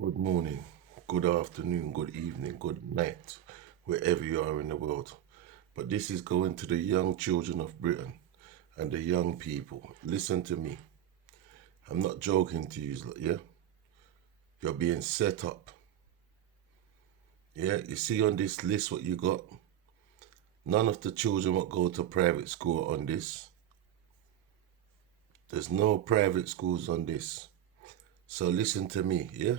Good morning, good afternoon, good evening, good night, wherever you are in the world. But this is going to the young children of Britain and the young people. Listen to me. I'm not joking to you, yeah? You're being set up. Yeah, you see on this list what you got? None of the children will go to private school on this. There's no private schools on this. So listen to me, yeah?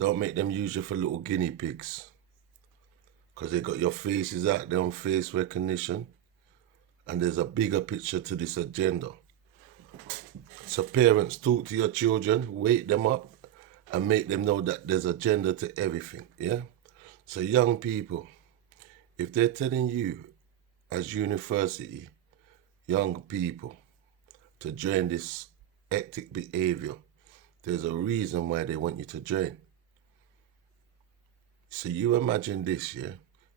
Don't make them use you for little guinea pigs. Because they got your faces out there on face recognition. And there's a bigger picture to this agenda. So parents, talk to your children, wake them up, and make them know that there's agenda to everything. Yeah. So young people, if they're telling you as university young people to join this hectic behavior, there's a reason why they want you to join. So you imagine this, yeah?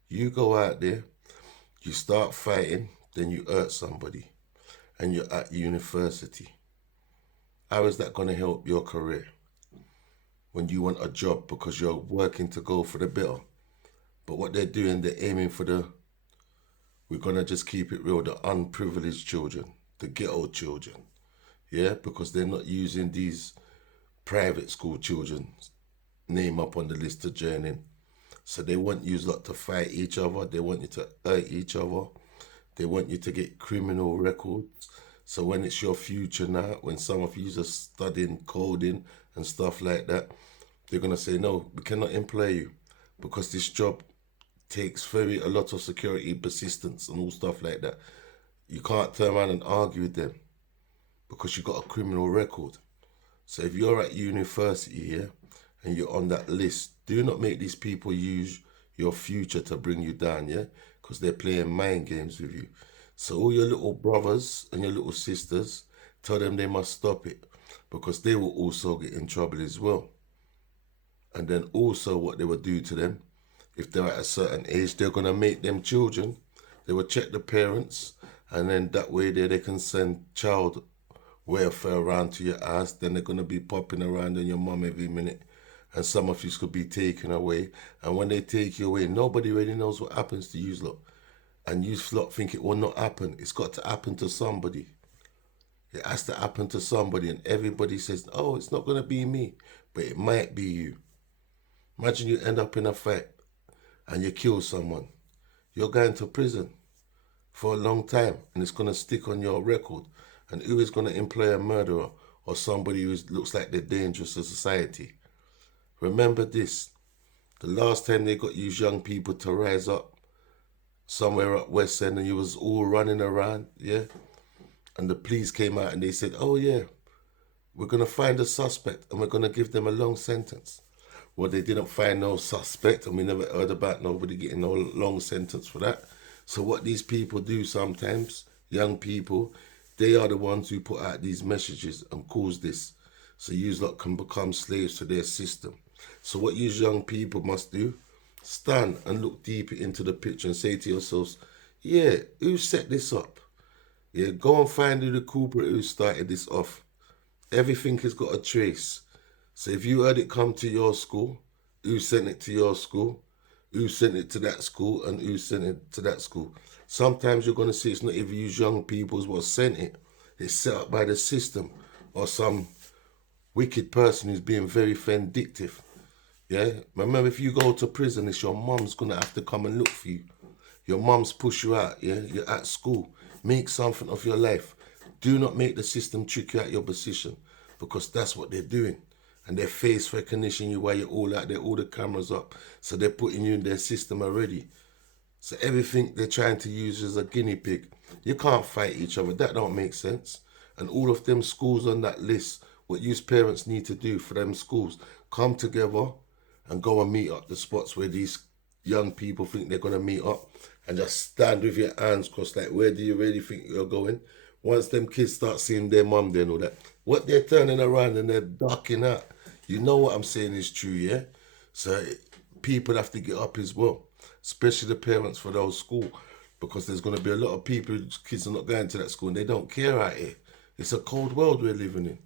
You go out there, you start fighting, then you hurt somebody, and you're at university. How is that going to help your career when you want a job because you're working to go for the better? But what they're doing, they're aiming for we're going to just keep it real, the unprivileged children, the ghetto children. Yeah, because they're not using these private school children's name up on the list to join in. So they want you lot to fight each other. They want you to hurt each other. They want you to get criminal records. So when it's your future now, when some of you are studying coding and stuff like that, they're gonna say, no, we cannot employ you because this job takes a lot of security, persistence, and all stuff like that. You can't turn around and argue with them because you got a criminal record. So if you're at university, yeah, and you're on that list, do not make these people use your future to bring you down, yeah, because they're playing mind games with you. So all your little brothers and your little sisters, tell them they must stop it because they will also get in trouble as well. And then also what they will do to them, if they're at a certain age, they're going to make them children. They will check the parents, and then that way they can send child welfare around to your house. Then they're going to be popping around on your mum every minute. And some of you could be taken away. And when they take you away, nobody really knows what happens to you lot. And you lot think it will not happen. It's got to happen to somebody. It has to happen to somebody. And everybody says, oh, it's not going to be me. But it might be you. Imagine you end up in a fight and you kill someone. You're going to prison for a long time. And it's going to stick on your record. And who is going to employ a murderer or somebody who looks like they're dangerous to society? Remember this. The last time they got you young people to rise up somewhere up West End and you was all running around, yeah? And the police came out and they said, oh yeah, we're going to find a suspect and we're going to give them a long sentence. Well, they didn't find no suspect and we never heard about nobody getting no long sentence for that. So what these people do sometimes, young people, they are the ones who put out these messages and cause this. So you lot can become slaves to their system. So what you young people must do, stand and look deeper into the picture and say to yourselves, yeah, who set this up? Yeah, go and find who the culprit who started this off. Everything has got a trace. So if you heard it come to your school, who sent it to your school, who sent it to that school, and who sent it to that school. Sometimes you're going to see it's not even you young people's what sent it. It's set up by the system or some wicked person who's being very vindictive. Yeah? Remember, if you go to prison, it's your mum's going to have to come and look for you. Your mum's push you out, yeah? You're at school. Make something of your life. Do not make the system trick you out your position because that's what they're doing. And they're face recognition you while you're all out there, all the cameras up. So they're putting you in their system already. So everything they're trying to use is a guinea pig. You can't fight each other. That don't make sense. And all of them schools on that list, what you parents need to do for them schools, come together and go and meet up the spots where these young people think they're going to meet up and just stand with your hands crossed like, where do you really think you're going? Once them kids start seeing their mum there and all that, what they're turning around and they're ducking out. You know what I'm saying is true, yeah? So people have to get up as well, especially the parents for those schools, because there's going to be a lot of people whose kids are not going to that school and they don't care out here. It's a cold world we're living in.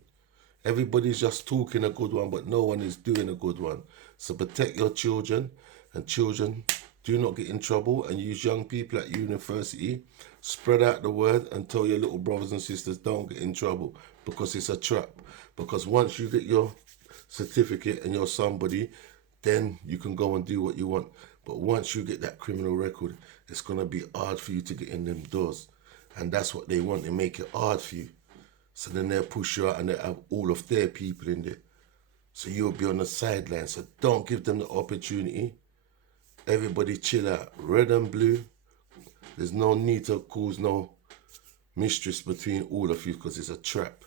Everybody's just talking a good one, but no one is doing a good one. So protect your children, and children, do not get in trouble, and use young people at university. Spread out the word and tell your little brothers and sisters, don't get in trouble, because it's a trap. Because once you get your certificate and you're somebody, then you can go and do what you want. But once you get that criminal record, it's going to be hard for you to get in them doors. And that's what they want. They make it hard for you. So then they'll push you out and they'll have all of their people in there. So you'll be on the sideline. So don't give them the opportunity. Everybody chill out. Red and blue. There's no need to cause no mistress between all of you, because it's a trap.